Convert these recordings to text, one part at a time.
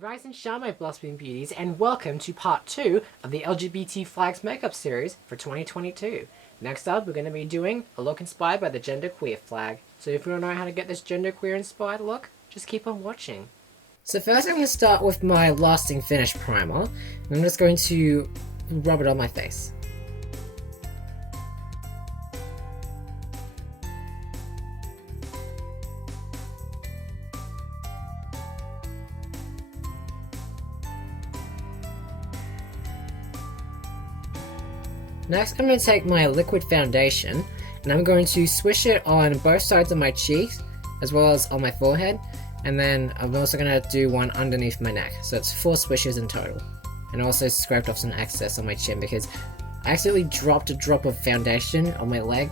Rise and shine, my blossoming beauties, and welcome to part 2 of the LGBT Flags makeup series for 2022. Next up, we're going to be doing a look inspired by the genderqueer flag. So if you want to know how to get this genderqueer inspired look, just keep on watching. So first I'm going to start with my lasting finish primer, and I'm just going to rub it on my face. Next, I'm going to take my liquid foundation and I'm going to swish it on both sides of my cheeks as well as on my forehead, and then I'm also going to do one underneath my neck, so it's 4 swishes in total. And I also scraped off some excess on my chin because I accidentally dropped a drop of foundation on my leg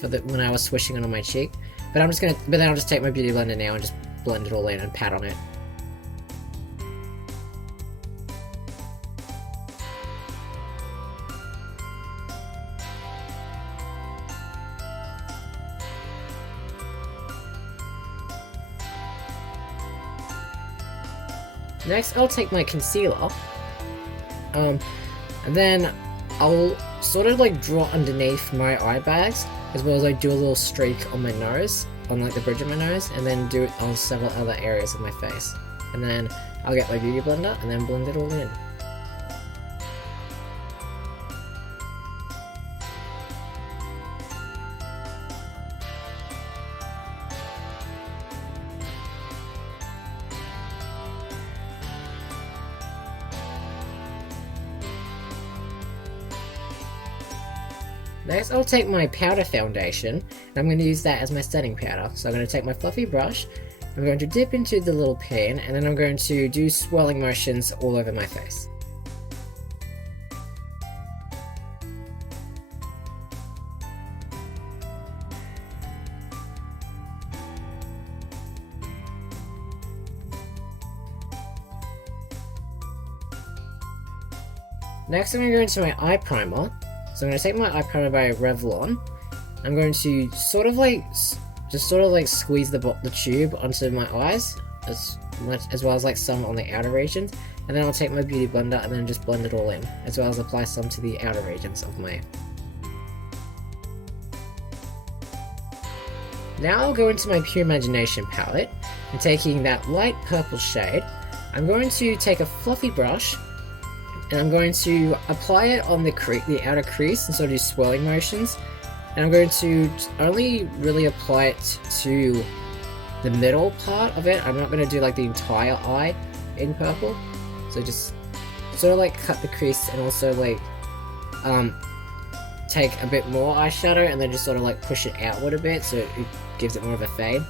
when I was swishing it on my cheek. But then I'll just take my beauty blender now and just blend it all in and pat on it. Next, I'll take my concealer, and then I'll sort of like draw underneath my eye bags, as well as like do a little streak on my nose, on like the bridge of my nose, and then do it on several other areas of my face. And then I'll get my beauty blender and then blend it all in. Next, I'll take my powder foundation, and I'm going to use that as my setting powder. So I'm going to take my fluffy brush, I'm going to dip into the little pan, and then I'm going to do swirling motions all over my face. Next, I'm going to go into my eye primer. So I'm going to take my eye primer by Revlon. I'm going to sort of like squeeze the tube onto my eyes, as well as like some on the outer regions, and then I'll take my beauty blender and then just blend it all in, as well as apply some to the outer regions of my. Now I'll go into my Pure Imagination palette, and taking that light purple shade, I'm going to take a fluffy brush, and I'm going to apply it on the outer crease and sort of do swirling motions. And I'm going to only really apply it to the middle part of it. I'm not going to do like the entire eye in purple. So just sort of like cut the crease and also like take a bit more eyeshadow and then just sort of like push it outward a bit so it gives it more of a fade.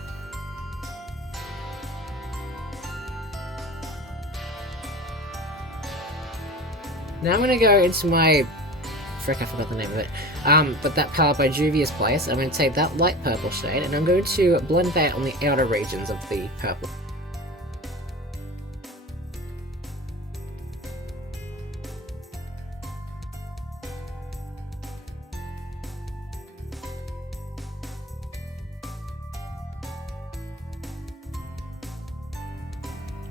Now I'm going to go into my, frick, I forgot the name of it, but that palette by Juvia's Place. I'm going to take that light purple shade and I'm going to blend that on the outer regions of the purple.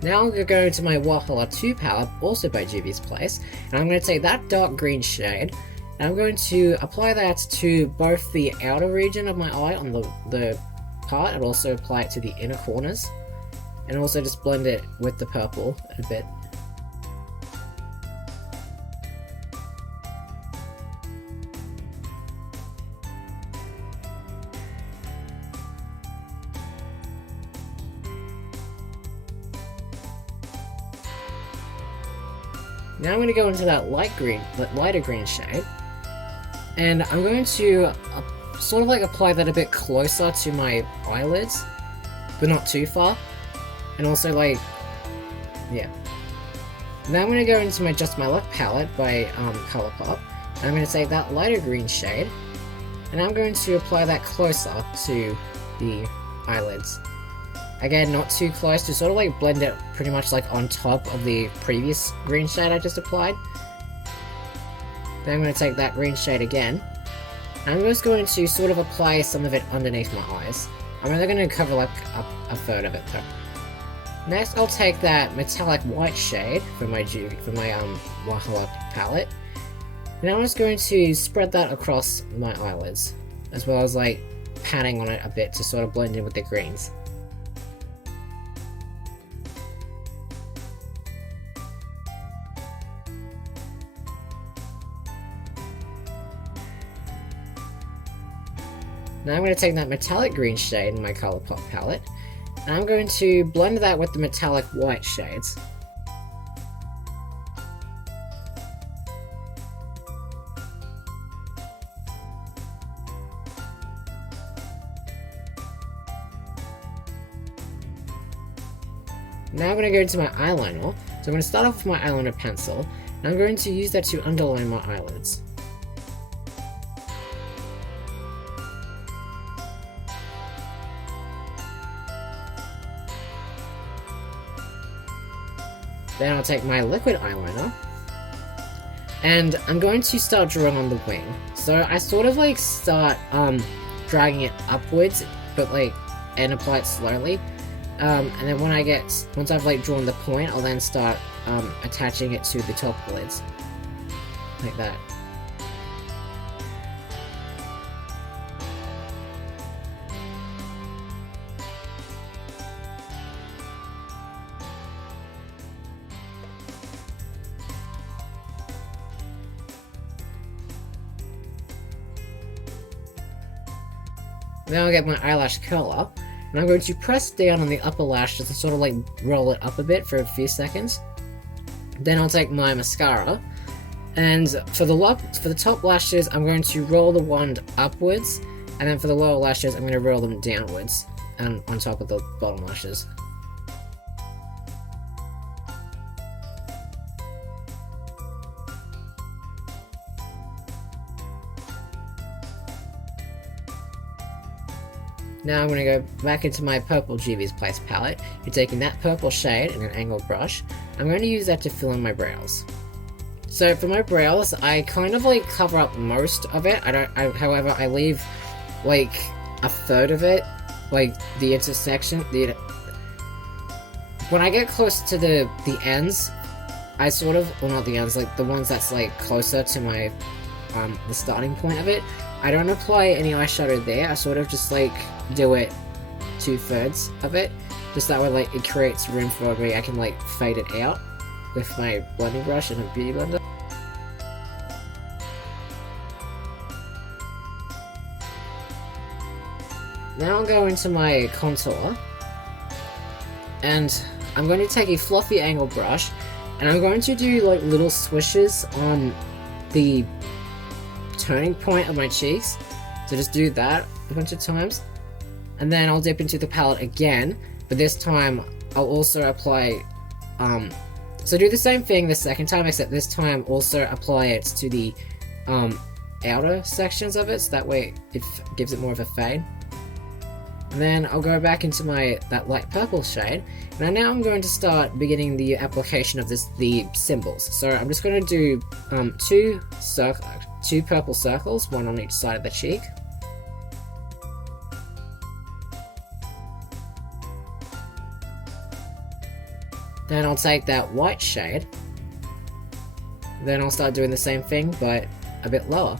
Now I'm going to go into my Warhola 2 palette, also by Juvia's Place, and I'm going to take that dark green shade, and I'm going to apply that to both the outer region of my eye on the part, and also apply it to the inner corners, and also just blend it with the purple a bit. Now I'm going to go into that lighter green shade, and I'm going to sort of like apply that a bit closer to my eyelids, but not too far, and also like, yeah. Now I'm going to go into my Just My Luck palette by Colourpop, and I'm going to take that lighter green shade, and I'm going to apply that closer to the eyelids. Again, not too close, to sort of like blend it pretty much like on top of the previous green shade I just applied. Then I'm going to take that green shade again, and I'm just going to sort of apply some of it underneath my eyes. I'm only going to cover like a third of it though. Next, I'll take that metallic white shade from my Wahala palette, and I'm just going to spread that across my eyelids, as well as like patting on it a bit to sort of blend in with the greens. Now I'm going to take that metallic green shade in my Colourpop palette, and I'm going to blend that with the metallic white shades. Now I'm going to go into my eyeliner, so I'm going to start off with my eyeliner pencil, and I'm going to use that to underline my eyelids. Then I'll take my liquid eyeliner, and I'm going to start drawing on the wing. So I sort of like start dragging it upwards, but like, and apply it slowly. And then once I've like drawn the point, I'll then start attaching it to the top lids, like that. Then I'll get my eyelash curler, and I'm going to press down on the upper lash just to sort of like roll it up a bit for a few seconds. Then I'll take my mascara, and for the top lashes, I'm going to roll the wand upwards, and then for the lower lashes, I'm going to roll them downwards, and on top of the bottom lashes. Now I'm going to go back into my purple Juvia's Place palette. You're taking that purple shade and an angled brush. I'm going to use that to fill in my brows. So for my brows, I kind of like cover up most of it. However, I leave like a third of it, like the intersection. When I get close to the ends, I sort of, well not the ends, like the ones that's like closer to my the starting point of it. I don't apply any eyeshadow there. I sort of just like do it 2/3 of it, just that way like it creates room for me. I can like fade it out with my blending brush and a beauty blender. Now I'll go into my contour, and I'm going to take a fluffy angle brush, and I'm going to do like little swishes on the turning point of my cheeks. So just do that a bunch of times, and then I'll dip into the palette again, but this time I'll also apply so do the same thing the second time, except this time also apply it to the outer sections of it, so that way it gives it more of a fade. And then I'll go back into that light purple shade, and now I'm going to start beginning the application of the symbols. So I'm just going to do two purple circles, one on each side of the cheek. Then I'll take that white shade. Then I'll start doing the same thing, but a bit lower.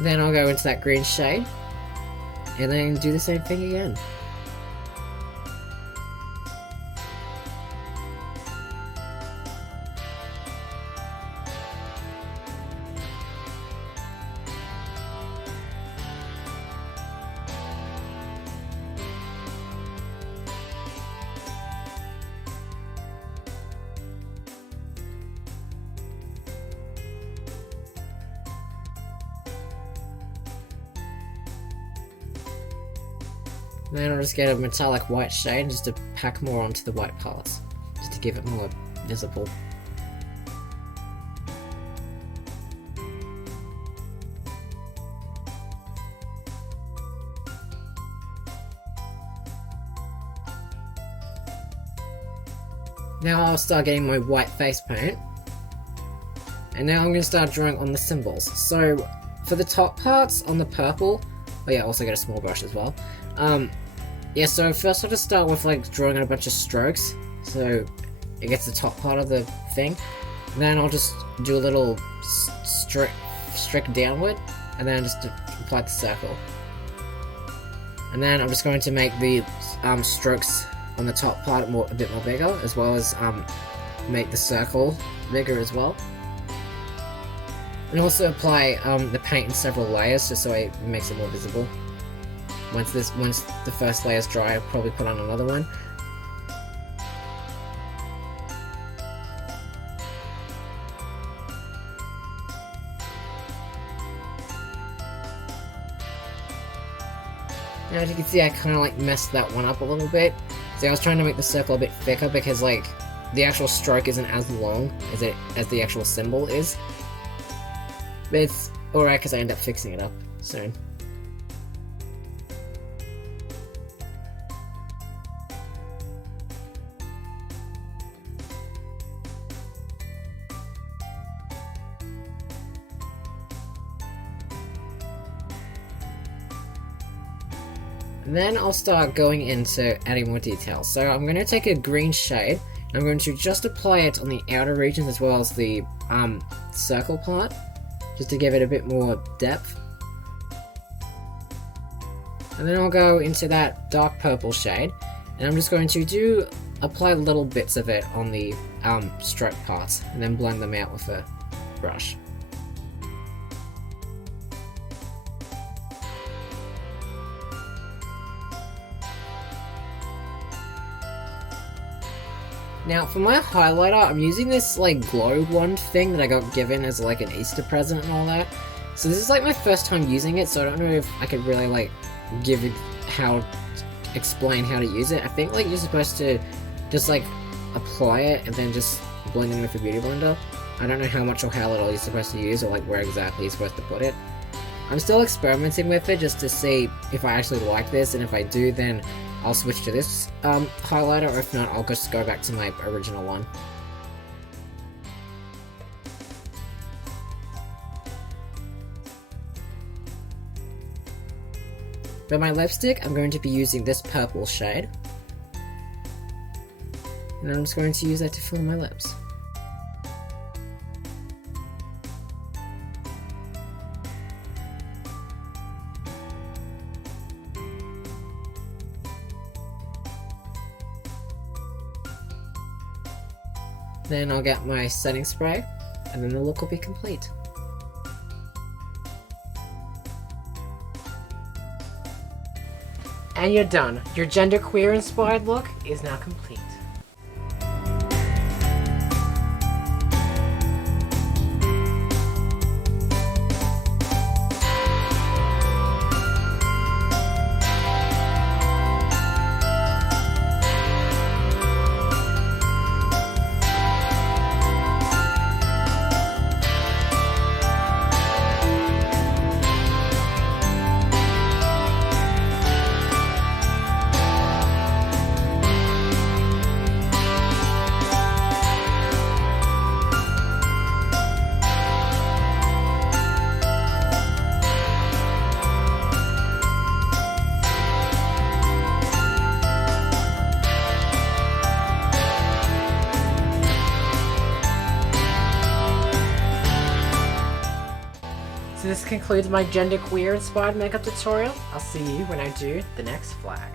Then I'll go into that green shade, and then do the same thing again. And then I'll just get a metallic white shade just to pack more onto the white parts, just to give it more visible. Now I'll start getting my white face paint. And now I'm going to start drawing on the symbols. So, for the top parts on the purple, oh yeah, also get a small brush as well. Yeah, so first I'll just start with like drawing on a bunch of strokes, so it gets the top part of the thing. And then I'll just do a little streak downward, and then just apply the circle. And then I'm just going to make the strokes on the top part a bit more bigger, as well as make the circle bigger as well. And also apply the paint in several layers, just so it makes it more visible. Once the first layer is dry, I'll probably put on another one. Now as you can see, I kind of like messed that one up a little bit. See, I was trying to make the circle a bit thicker because like the actual stroke isn't as long as the actual symbol is. But it's alright because I end up fixing it up soon. And then I'll start going into adding more details. So I'm going to take a green shade, and I'm going to just apply it on the outer regions as well as the circle part, just to give it a bit more depth. And then I'll go into that dark purple shade, and I'm just going to apply little bits of it on the stroke parts, and then blend them out with a brush. Now for my highlighter, I'm using this like glow wand thing that I got given as like an Easter present and all that. So this is like my first time using it, so I don't know if I could really like explain how to use it. I think like you're supposed to just like apply it and then just blend it with a beauty blender. I don't know how much or how little you're supposed to use or like where exactly you're supposed to put it. I'm still experimenting with it just to see if I actually like this, and if I do, then I'll switch to this highlighter, or if not, I'll just go back to my original one. For my lipstick, I'm going to be using this purple shade. And I'm just going to use that to fill my lips. Then I'll get my setting spray, and then the look will be complete. And you're done. Your genderqueer inspired look is now complete. So this concludes my genderqueer inspired makeup tutorial. I'll see you when I do the next flag.